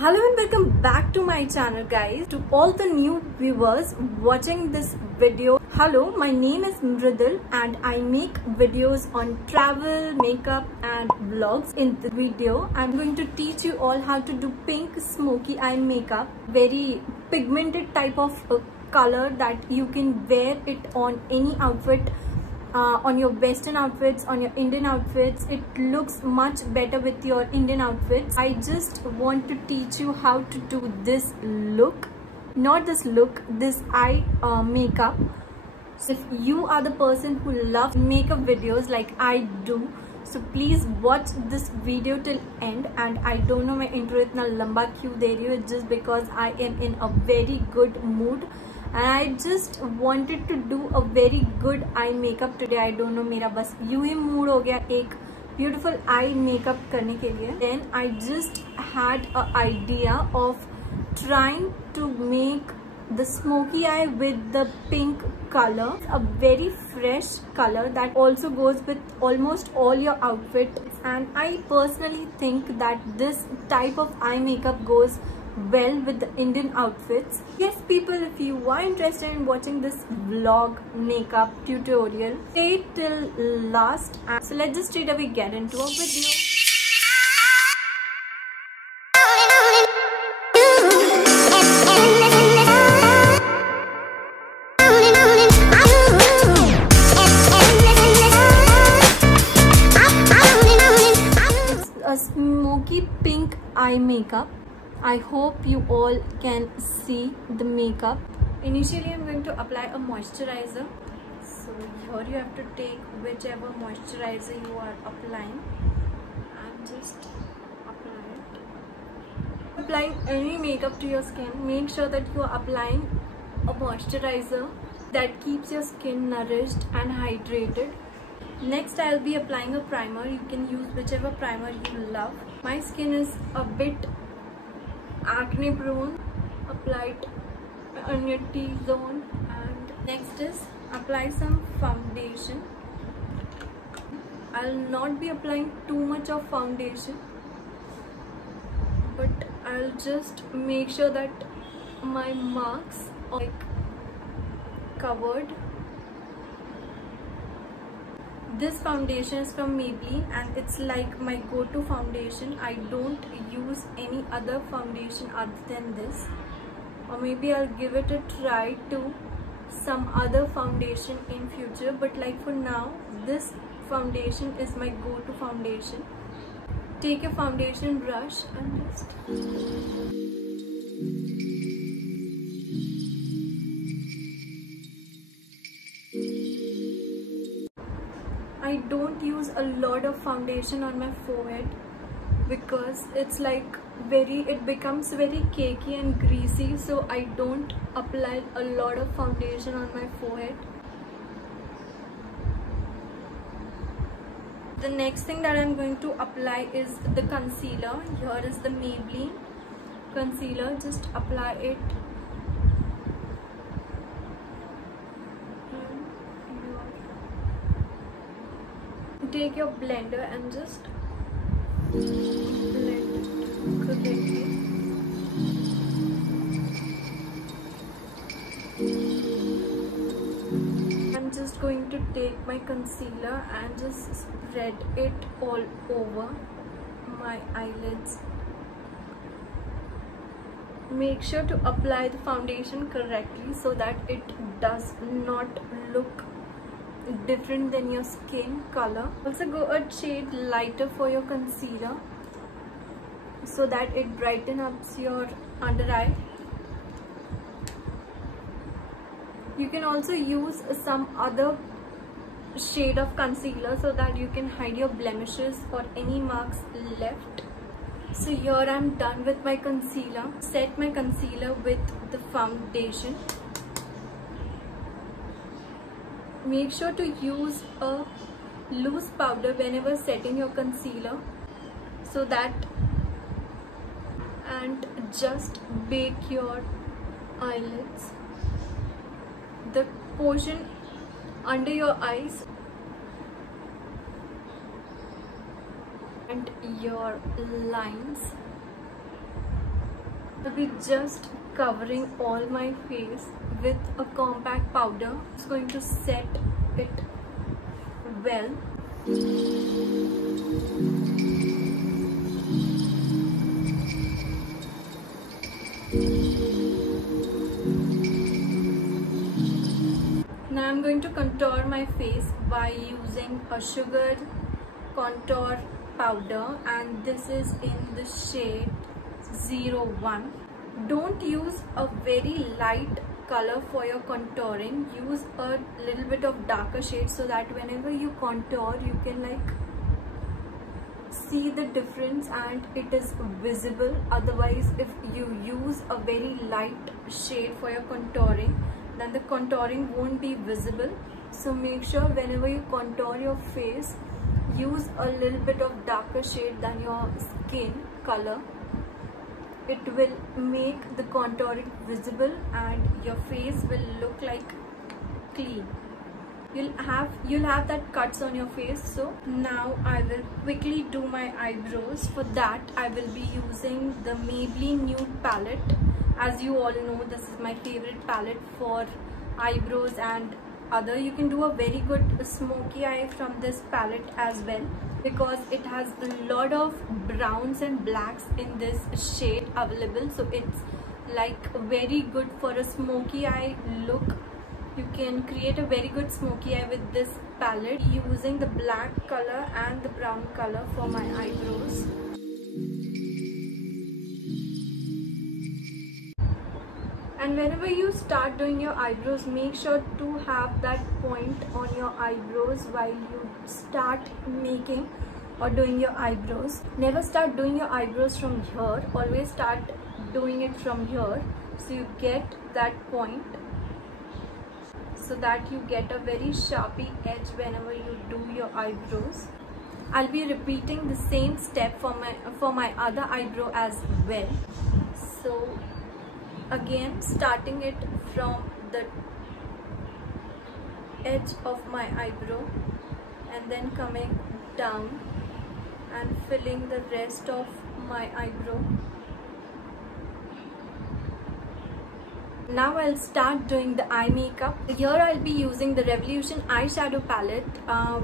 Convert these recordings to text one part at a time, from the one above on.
Hello and welcome back to my channel, guys. To all the new viewers watching this video, hello, my name is Mridul and I make videos on travel, makeup and vlogs. In the video, I'm going to teach you all how to do pink smoky eye makeup. Very pigmented type of color that you can wear it on any outfit. On your western outfits, on your Indian outfits. It looks much better with your Indian outfits. I just want to teach you how to do this look, not this look, this eye makeup. So if you are the person who loves makeup videos like I do, so please watch this video till end. And I don't know my intro itna lamba kyun de rahi hu, it's just because I am in a very good mood and I just wanted to do a very good eye makeup today. I don't know, मेरा बस यूं ही mood हो गया एक beautiful eye makeup करने के लिए. Then I just had an idea of trying to make the smoky eye with the pink color, a very fresh color that also goes with almost all your outfits. And I personally think that this type of eye makeup goes well with the Indian outfits. Yes people, if you are interested in watching this vlog makeup tutorial, stay till last. So let's just straight away get into a video. It's a smoky pink eye makeup. I hope you all can see the makeup. Initially, I'm going to apply a moisturizer. So here you have to take whichever moisturizer you are applying and just apply it. Applying any makeup to your skin, make sure that you are applying a moisturizer that keeps your skin nourished and hydrated. Next, I'll be applying a primer. You can use whichever primer you love. My skin is a bit acne prone. Apply it on your T-zone. And next is apply some foundation. I'll not be applying too much of foundation, but I'll just make sure that my marks are like covered. This foundation is from Maybelline and it's like my go-to foundation. I don't use any other foundation other than this. Or maybe I'll give it a try to some other foundation in future. But like for now, this foundation is my go-to foundation. Take a foundation brush and just... I don't use a lot of foundation on my forehead because it's like it becomes very cakey and greasy, so I don't apply a lot of foundation on my forehead. The next thing that I'm going to apply is the concealer. Here is the Maybelline concealer. Just apply it. Take your blender and just blend it correctly. I'm just going to take my concealer and just spread it all over my eyelids. Make sure to apply the foundation correctly so that it does not look different than your skin color. Also go a shade lighter for your concealer so that it brightens up your under eye. You can also use some other shade of concealer so that you can hide your blemishes or any marks left. So here I'm done with my concealer. Set my concealer with the foundation. Make sure to use a loose powder whenever setting your concealer so that, and just bake your eyelids, the portion under your eyes and your lines. I'll be just covering all my face with a compact powder. It's going to set it well. Now I'm going to contour my face by using a sugar contour powder, and this is in the shade 01. Don't use a very light color for your contouring. Use a little bit of darker shade so that whenever you contour you can like see the difference and it is visible. Otherwise, if you use a very light shade for your contouring, then the contouring won't be visible. So make sure whenever you contour your face, use a little bit of darker shade than your skin color. It will make the contouring visible and your face will look like clean. You'll have that cuts on your face. So now I will quickly do my eyebrows. For that I will be using the Maybelline Nude palette. As you all know, this is my favorite palette for eyebrows and other. You can do a very good smoky eye from this palette as well, because it has a lot of browns and blacks in this shade available. So it's like very good for a smoky eye look. You can create a very good smoky eye with this palette, using the black color and the brown color for my eyebrows. And whenever you start doing your eyebrows, make sure to have that point on your eyebrows while you start making or doing your eyebrows. Never start doing your eyebrows from here. Always start doing it from here, so you get that point, so that you get a very sharpy edge whenever you do your eyebrows. I'll be repeating the same step for my other eyebrow as well. So again, starting it from the edge of my eyebrow and then coming down and filling the rest of my eyebrow. Now I'll start doing the eye makeup. Here I'll be using the Revolution eyeshadow palette,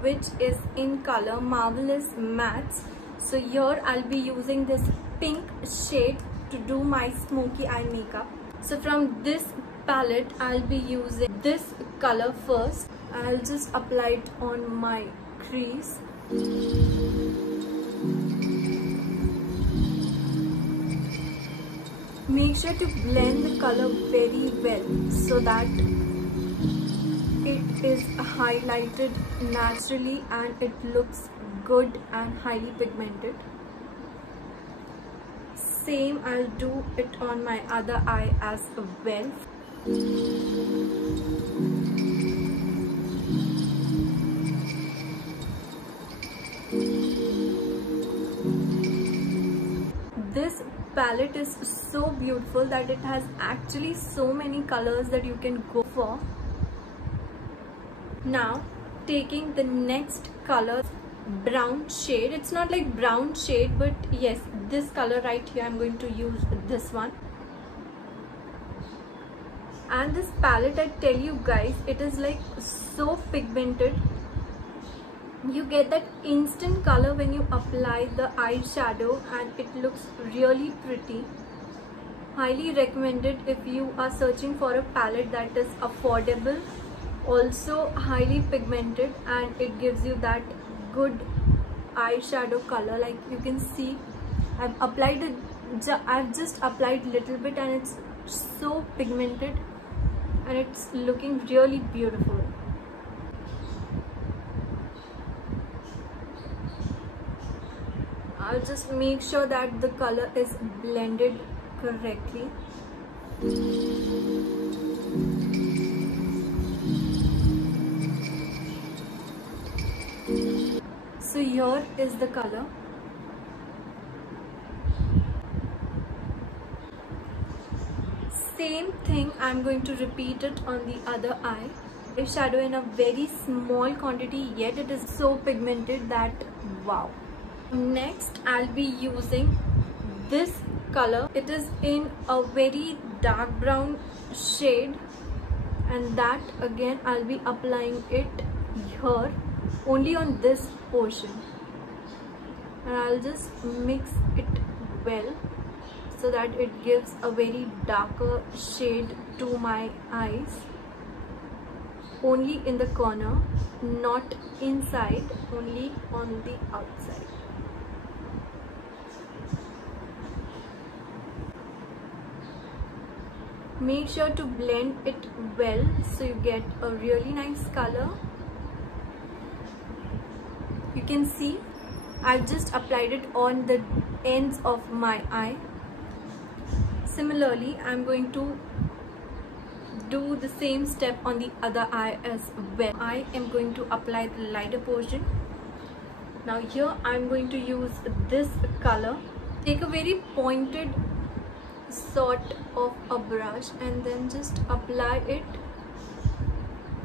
which is in color Marvelous Mattes. So here I'll be using this pink shade to do my smoky eye makeup. So from this palette I'll be using this color first. I'll just apply it on my crease. Make sure to blend the color very well so that it is highlighted naturally and it looks good and highly pigmented. Same, I'll do it on my other eye as well. This palette is so beautiful that it has actually so many colors that you can go for. Now taking the next color, brown shade. It's not like brown shade, but yes, this color right here, I'm going to use this one. And this palette, I tell you guys, it is like so pigmented. You get that instant color when you apply the eyeshadow and it looks really pretty. Highly recommended if you are searching for a palette that is affordable, also highly pigmented, and it gives you that good eyeshadow color. Like you can see, I've just applied little bit and it's so pigmented and it's looking really beautiful. I'll just make sure that the color is blended correctly. So here is the color. Same thing, I'm going to repeat it on the other eye. Eyeshadow in a very small quantity, yet it is so pigmented that wow. Next I'll be using this color. It is in a very dark brown shade, and that again I'll be applying it here only on this portion, and I'll just mix it well so that it gives a very darker shade to my eyes. Only in the corner, not inside, only on the outside. Make sure to blend it well so you get a really nice color. You can see I've just applied it on the ends of my eye. Similarly, I'm going to do the same step on the other eye as well. I am going to apply the lighter portion. Now here I'm going to use this color. Take a very pointed sort of a brush and then just apply it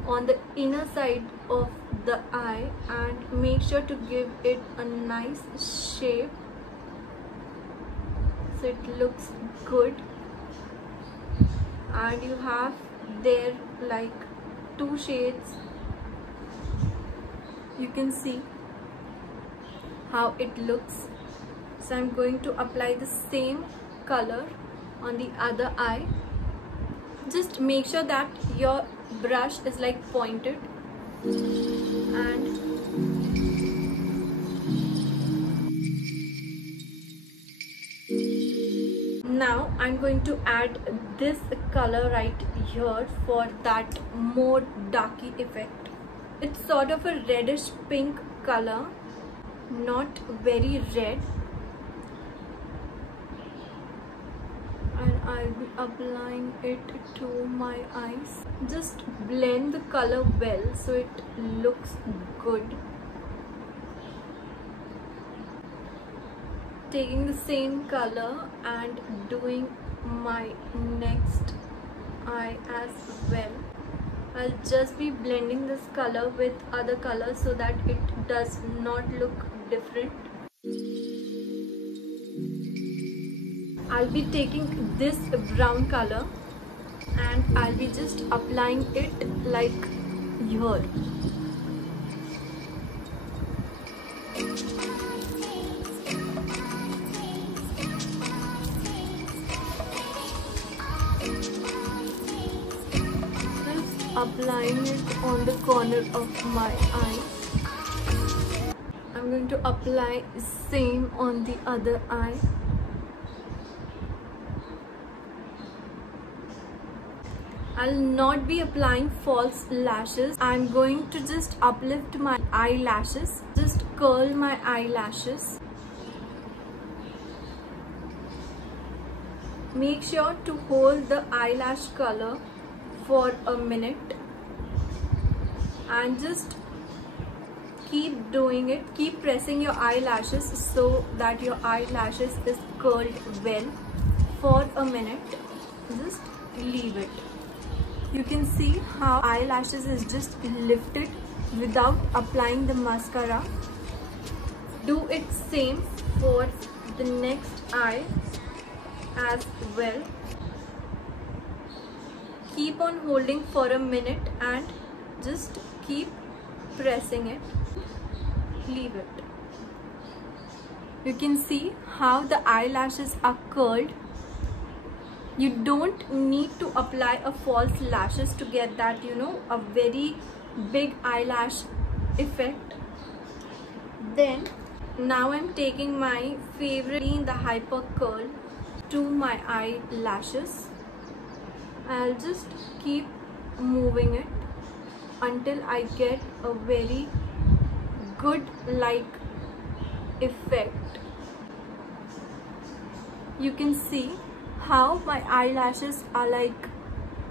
on the inner side of the eye, and make sure to give it a nice shape so it looks good. And you have there like two shades. You can see how it looks. So I'm going to apply the same color on the other eye. Just make sure that your brush is like pointed, and now I'm going to add this color right here for that more darky effect. It's sort of a reddish pink color, not very red, and I'll be applying it to my eyes. Just blend the color well so it looks good. Taking the same color and doing my next eye as well. I'll just be blending this color with other colors so that it does not look different. I'll be taking this brown color and I'll be just applying it like here. Applying it on the corner of my eye. I'm going to apply same on the other eye. I'll not be applying false lashes. I'm going to just uplift my eyelashes, just curl my eyelashes. Make sure to hold the eyelash color for a minute and just keep doing it. Keep pressing your eyelashes so that your eyelashes is curled well for a minute. Just leave it. You can see how eyelashes is just lifted without applying the mascara. Do it same for the next eye as well. Keep on holding for a minute and just keep pressing it. Leave it. You can see how the eyelashes are curled. You don't need to apply a false lashes to get that, a very big eyelash effect. Then now I'm taking my favorite, the hyper curl, to my eyelashes. I'll just keep moving it until I get a very good effect. You can see how my eyelashes are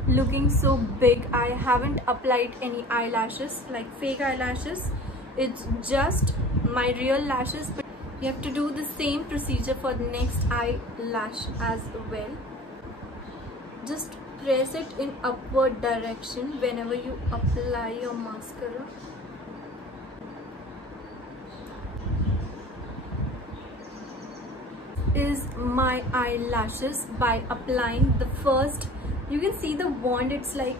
looking so big. I haven't applied any eyelashes, like fake eyelashes. It's just my real lashes, but you have to do the same procedure for the next eyelash as well. Just press it in upward direction whenever you apply your mascara. is my eyelashes by applying the first. You can see the wand, it's like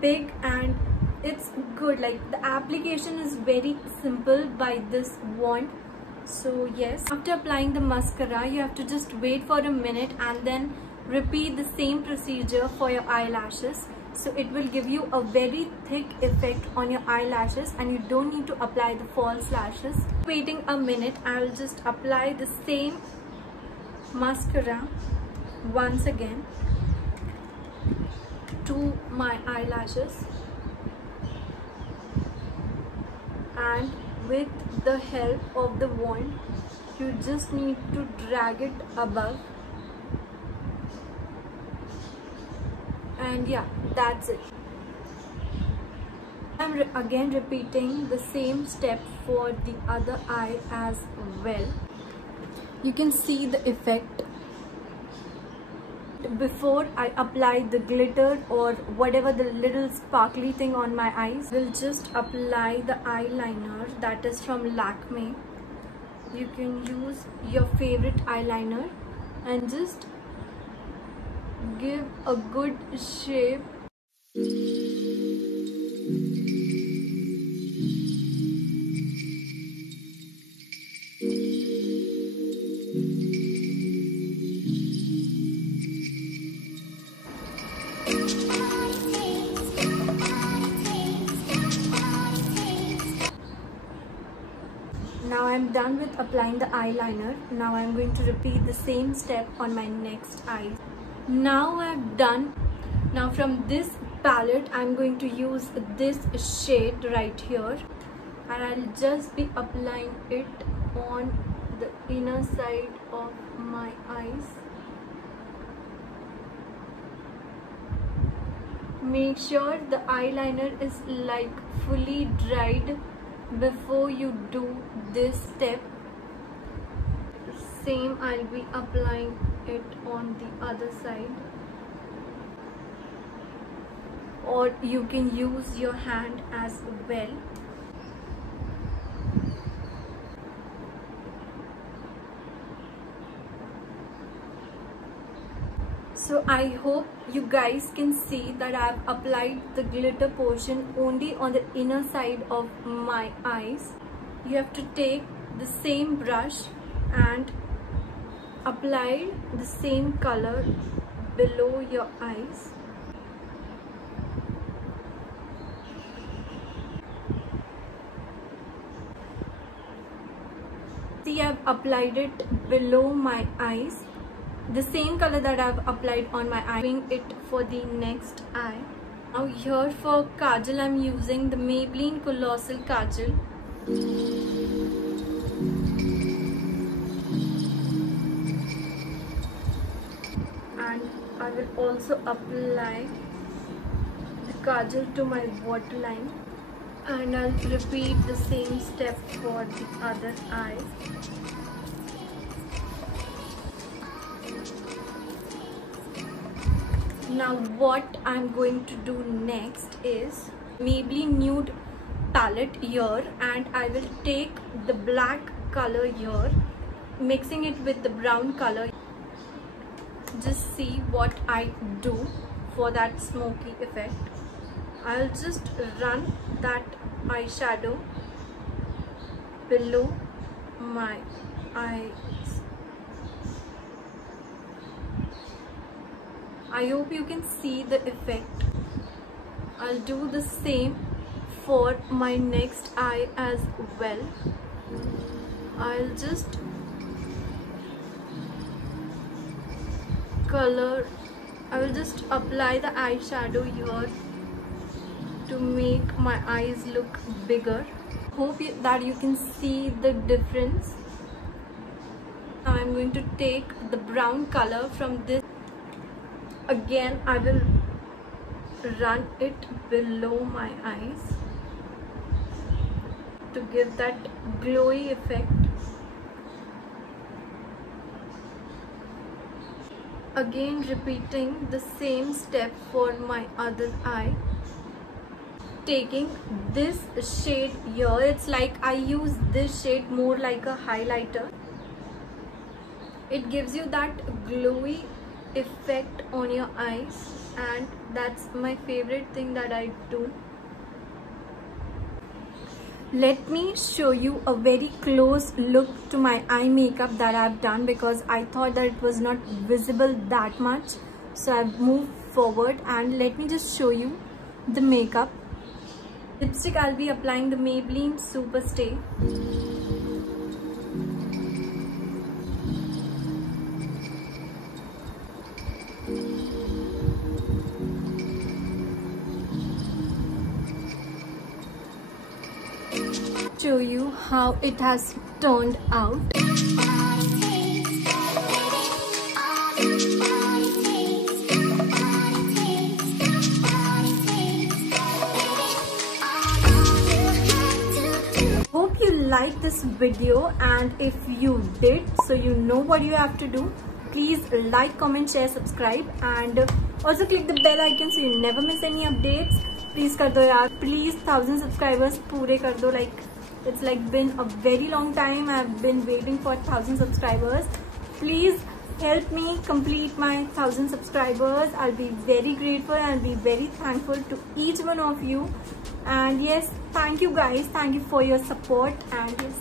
big and it's good. Like the application is very simple by this wand. So yes, after applying the mascara, you have to just wait for a minute and then repeat the same procedure for your eyelashes. So it will give you a very thick effect on your eyelashes and you don't need to apply the false lashes. Waiting a minute, I'll just apply the same mascara once again to my eyelashes, and with the help of the wand you just need to drag it above, and yeah, that's it. I'm again repeating the same step for the other eye as well. You can see the effect. Before I apply the glitter or whatever the little sparkly thing on my eyes, will just apply the eyeliner that is from Lakme. You can use your favorite eyeliner and just give a good shape. Now I'm done with applying the eyeliner. Now I'm going to repeat the same step on my next eye. Now I've done. Now from this palette I'm going to use this shade right here, and I'll just be applying it on the inner side of my eyes. Make sure the eyeliner is like fully dried before you do this step. Same, I'll be applying it on the other side, or you can use your hand as well. So I hope you guys can see that I've applied the glitter portion only on the inner side of my eyes. You have to take the same brush and apply the same color below your eyes. See, I've applied it below my eyes. The same color that I've applied on my eye, doing it for the next eye. Now here for kajal, I'm using the Maybelline Colossal Kajal. And I will also apply the kajal to my waterline, and I'll repeat the same step for the other eye. Now what I'm going to do next is Maybelline Nude palette here, and I will take the black color here, mixing it with the brown color. Just see what I do for that smoky effect. I'll just run that eyeshadow below my eyes. I hope you can see the effect. I'll do the same for my next eye as well. I'll just I will just apply the eyeshadow here to make my eyes look bigger. Hope that you can see the difference. Now I'm going to take the brown color from this. Again, I will run it below my eyes to give that glowy effect. Again, repeating the same step for my other eye. Taking this shade here, it's like I use this shade more like a highlighter. It gives you that glowy effect on your eyes, and that's my favorite thing that I do. Let me show you a very close look to my eye makeup that I've done, because I thought that it was not visible that much. So I've moved forward, and let me just show you the makeup. Lipstick, I'll be applying the Maybelline Superstay. Show you how it has turned out. Hope you liked this video, and if you did, so you know what you have to do. Please like, comment, share, subscribe, and also click the bell icon so you never miss any updates. Please kar do yaar, please 1000 subscribers pure kar do. Like, it's like been a very long time. I've been waiting for 1000 subscribers. Please help me complete my 1000 subscribers. I'll be very grateful and I'll be very thankful to each one of you. And yes, thank you guys. Thank you for your support. And yes,